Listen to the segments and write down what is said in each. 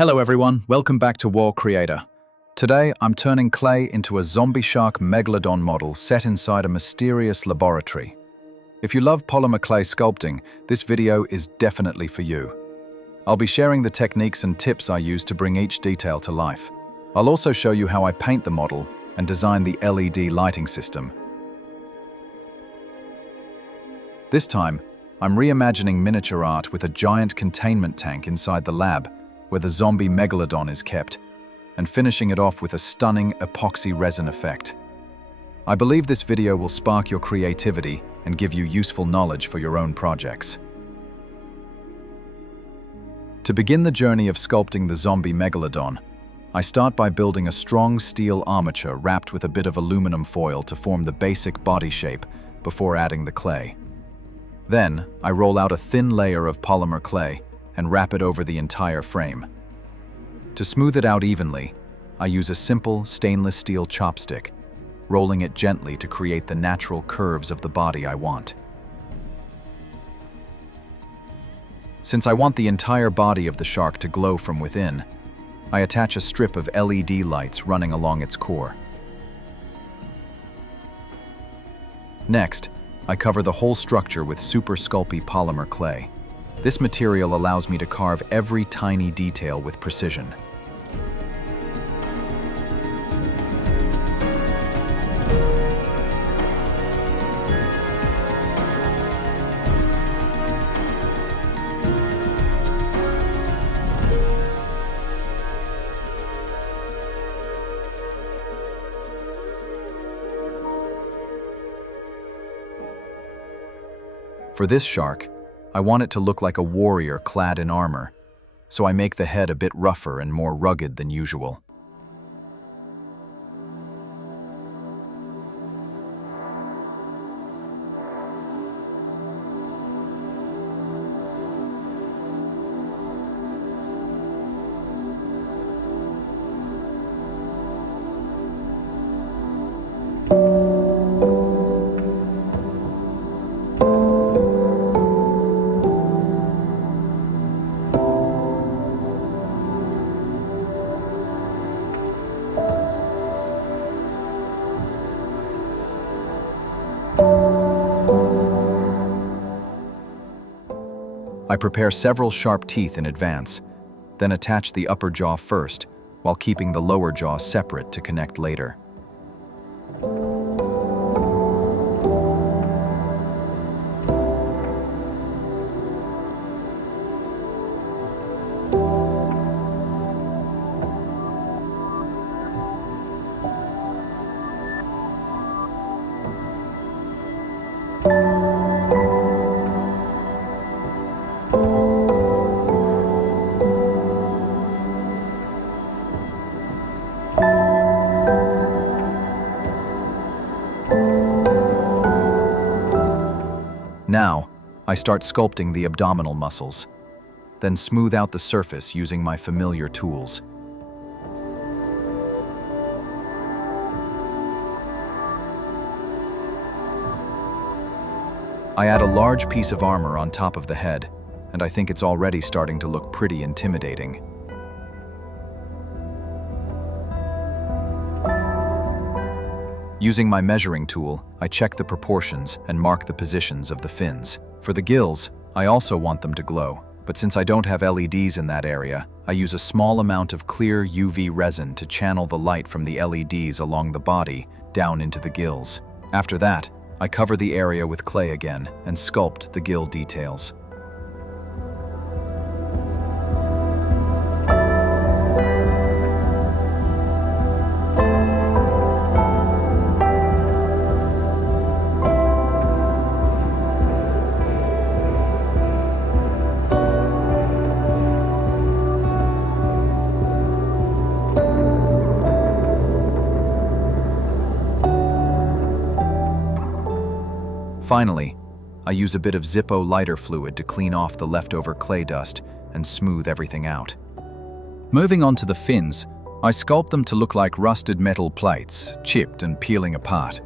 Hello everyone, welcome back to War Creator. Today I'm turning clay into a zombie shark megalodon model set inside a mysterious laboratory. If you love polymer clay sculpting, this video is definitely for you. I'll be sharing the techniques and tips I use to bring each detail to life. I'll also show you how I paint the model and design the LED lighting system. This time, I'm reimagining miniature art with a giant containment tank inside the lab where the Zombie Megalodon is kept, and finishing it off with a stunning epoxy resin effect. I believe this video will spark your creativity and give you useful knowledge for your own projects. To begin the journey of sculpting the Zombie Megalodon, I start by building a strong steel armature wrapped with a bit of aluminum foil to form the basic body shape before adding the clay. Then, I roll out a thin layer of polymer clay and wrap it over the entire frame. To smooth it out evenly, I use a simple stainless steel chopstick, rolling it gently to create the natural curves of the body I want. Since I want the entire body of the shark to glow from within, I attach a strip of LED lights running along its core. Next, I cover the whole structure with super sculpty polymer clay. This material allows me to carve every tiny detail with precision. For this shark, I want it to look like a warrior clad in armor, so I make the head a bit rougher and more rugged than usual. I prepare several sharp teeth in advance, then attach the upper jaw first, while keeping the lower jaw separate to connect later. Now, I start sculpting the abdominal muscles, then smooth out the surface using my familiar tools. I add a large piece of armor on top of the head, and I think it's already starting to look pretty intimidating. Using my measuring tool, I check the proportions and mark the positions of the fins. For the gills, I also want them to glow, but since I don't have LEDs in that area, I use a small amount of clear UV resin to channel the light from the LEDs along the body down into the gills. After that, I cover the area with clay again and sculpt the gill details. Finally, I use a bit of Zippo lighter fluid to clean off the leftover clay dust and smooth everything out. Moving on to the fins, I sculpt them to look like rusted metal plates, chipped and peeling apart.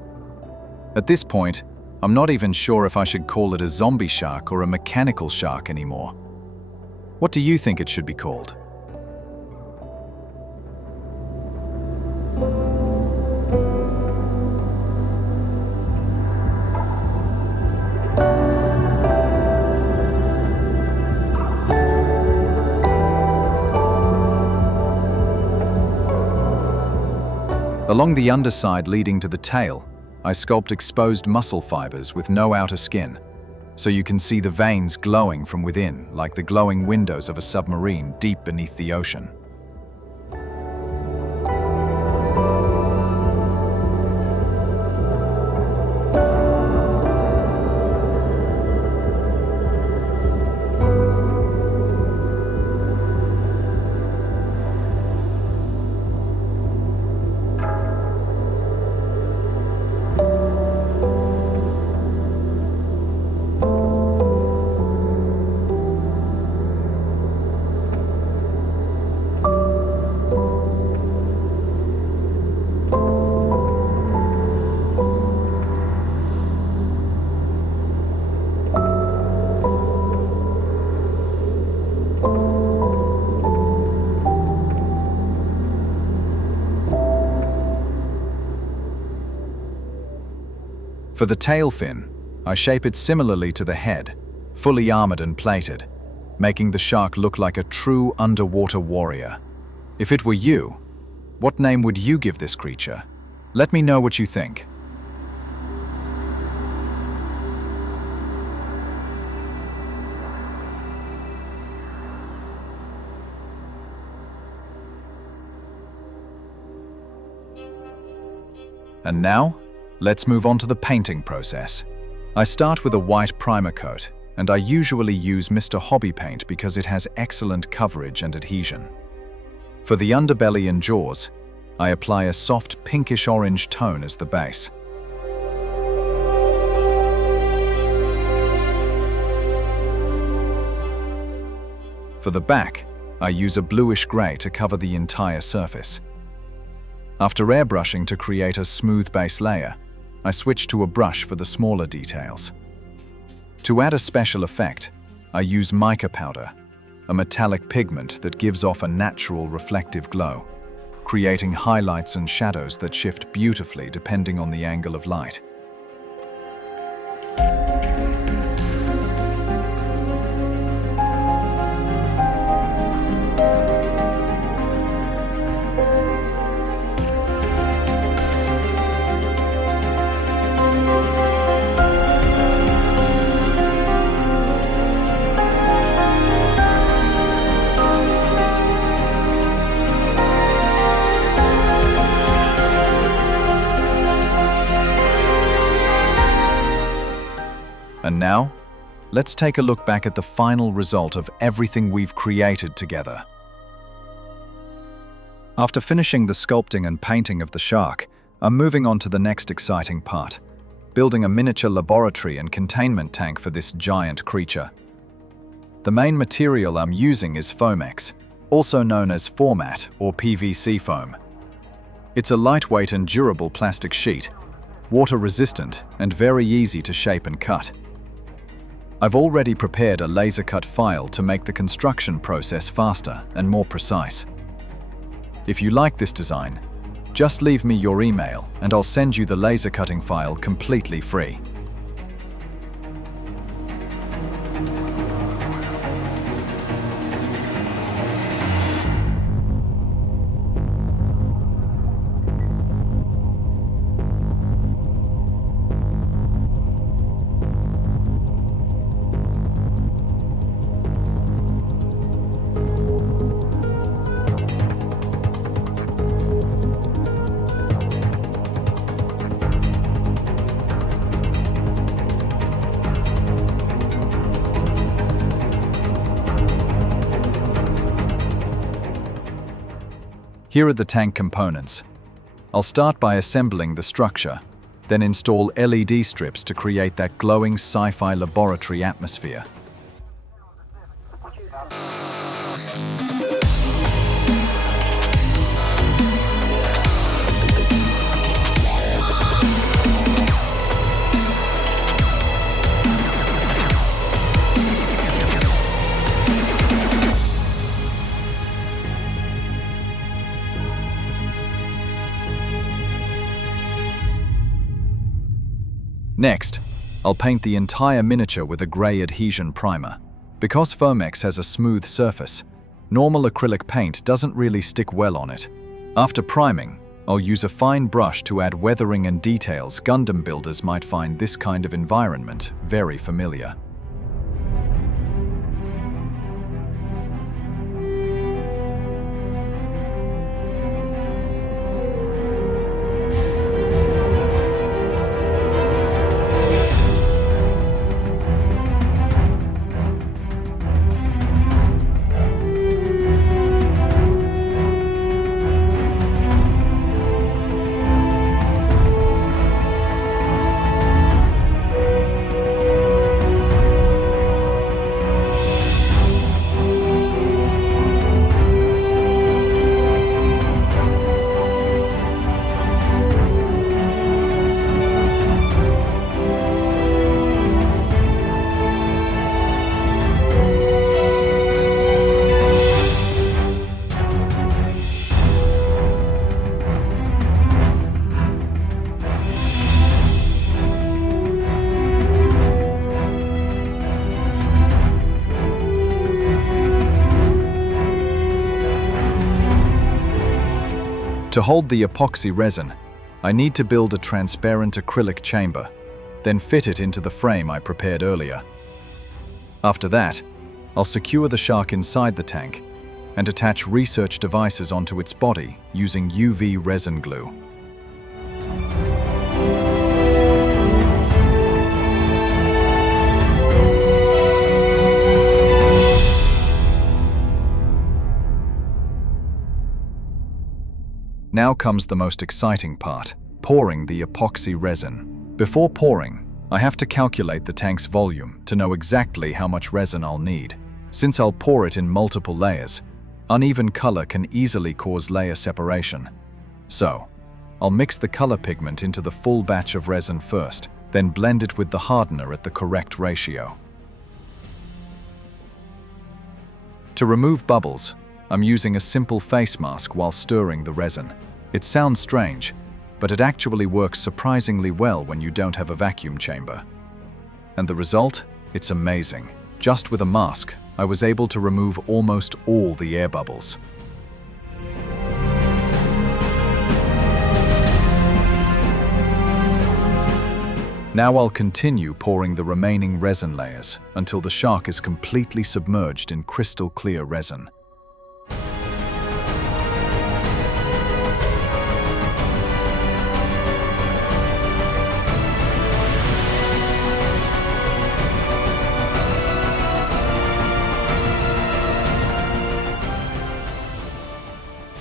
At this point, I'm not even sure if I should call it a zombie shark or a mechanical shark anymore. What do you think it should be called? Along the underside leading to the tail, I sculpt exposed muscle fibers with no outer skin, so you can see the veins glowing from within, like the glowing windows of a submarine deep beneath the ocean. For the tail fin, I shape it similarly to the head, fully armored and plated, making the shark look like a true underwater warrior. If it were you, what name would you give this creature? Let me know what you think. And now, let's move on to the painting process. I start with a white primer coat, and I usually use Mr. Hobby Paint because it has excellent coverage and adhesion. For the underbelly and jaws, I apply a soft pinkish-orange tone as the base. For the back, I use a bluish-grey to cover the entire surface. After airbrushing to create a smooth base layer, I switch to a brush for the smaller details. To add a special effect, I use mica powder, a metallic pigment that gives off a natural reflective glow, creating highlights and shadows that shift beautifully depending on the angle of light. And now, let's take a look back at the final result of everything we've created together. After finishing the sculpting and painting of the shark, I'm moving on to the next exciting part, building a miniature laboratory and containment tank for this giant creature. The main material I'm using is Foamex, also known as Format or PVC foam. It's a lightweight and durable plastic sheet, water-resistant and very easy to shape and cut. I've already prepared a laser-cut file to make the construction process faster and more precise. If you like this design, just leave me your email and I'll send you the laser cutting file completely free. Here are the tank components. I'll start by assembling the structure, then install LED strips to create that glowing sci-fi laboratory atmosphere. Next, I'll paint the entire miniature with a grey adhesion primer. Because Foamex has a smooth surface, normal acrylic paint doesn't really stick well on it. After priming, I'll use a fine brush to add weathering and details. Gundam builders might find this kind of environment very familiar. To hold the epoxy resin, I need to build a transparent acrylic chamber, then fit it into the frame I prepared earlier. After that, I'll secure the shark inside the tank and attach research devices onto its body using UV resin glue. Now comes the most exciting part, pouring the epoxy resin. Before pouring, I have to calculate the tank's volume to know exactly how much resin I'll need. Since I'll pour it in multiple layers, uneven color can easily cause layer separation. So, I'll mix the color pigment into the full batch of resin first, then blend it with the hardener at the correct ratio. To remove bubbles, I'm using a simple face mask while stirring the resin. It sounds strange, but it actually works surprisingly well when you don't have a vacuum chamber. And the result? It's amazing. Just with a mask, I was able to remove almost all the air bubbles. Now I'll continue pouring the remaining resin layers until the shark is completely submerged in crystal clear resin.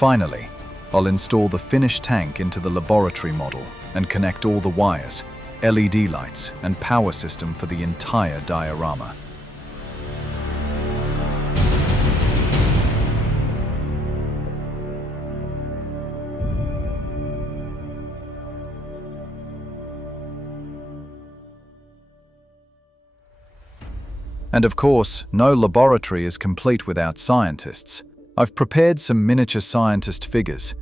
Finally, I'll install the finished tank into the laboratory model and connect all the wires, LED lights, and power system for the entire diorama. And of course, no laboratory is complete without scientists. I've prepared some miniature scientist figures,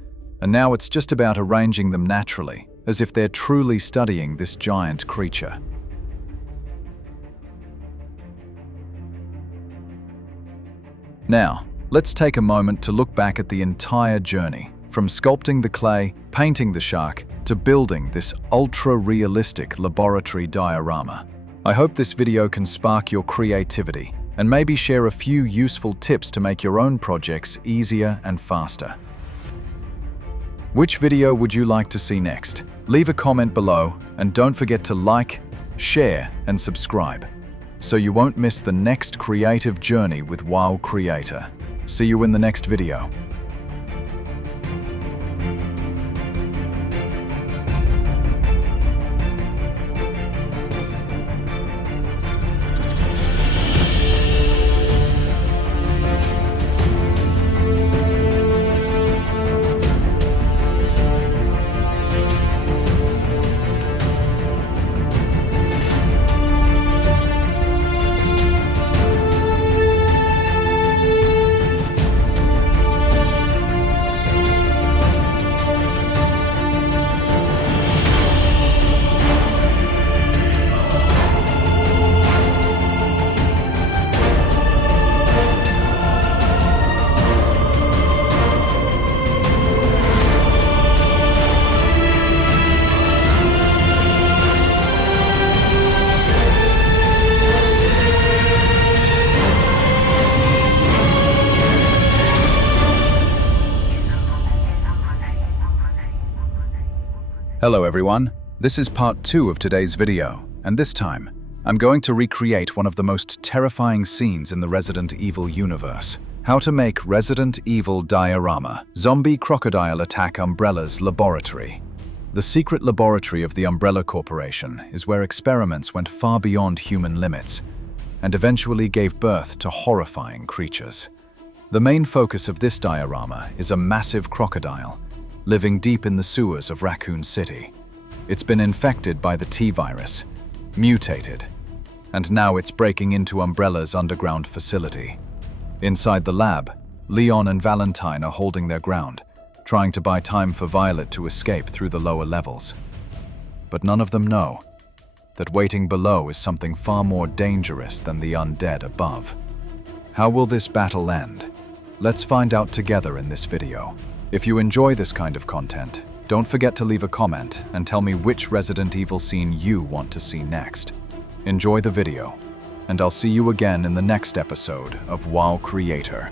and now it's just about arranging them naturally, as if they're truly studying this giant creature. Now, let's take a moment to look back at the entire journey, from sculpting the clay, painting the shark, to building this ultra-realistic laboratory diorama. I hope this video can spark your creativity and maybe share a few useful tips to make your own projects easier and faster. Which video would you like to see next? Leave a comment below and don't forget to like, share, and subscribe so you won't miss the next creative journey with WoW Creator. See you in the next video. Hello everyone, this is part 2 of today's video, and this time, I'm going to recreate one of the most terrifying scenes in the Resident Evil universe. How to make Resident Evil diorama. Zombie crocodile attack Umbrella's laboratory. The secret laboratory of the Umbrella Corporation is where experiments went far beyond human limits and eventually gave birth to horrifying creatures. The main focus of this diorama is a massive crocodile living deep in the sewers of Raccoon City. It's been infected by the T-virus, mutated, and now it's breaking into Umbrella's underground facility. Inside the lab, Leon and Valentine are holding their ground, trying to buy time for Violet to escape through the lower levels. But none of them know that waiting below is something far more dangerous than the undead above. How will this battle end? Let's find out together in this video. If you enjoy this kind of content, don't forget to leave a comment and tell me which Resident Evil scene you want to see next. Enjoy the video, and I'll see you again in the next episode of WoW Creator.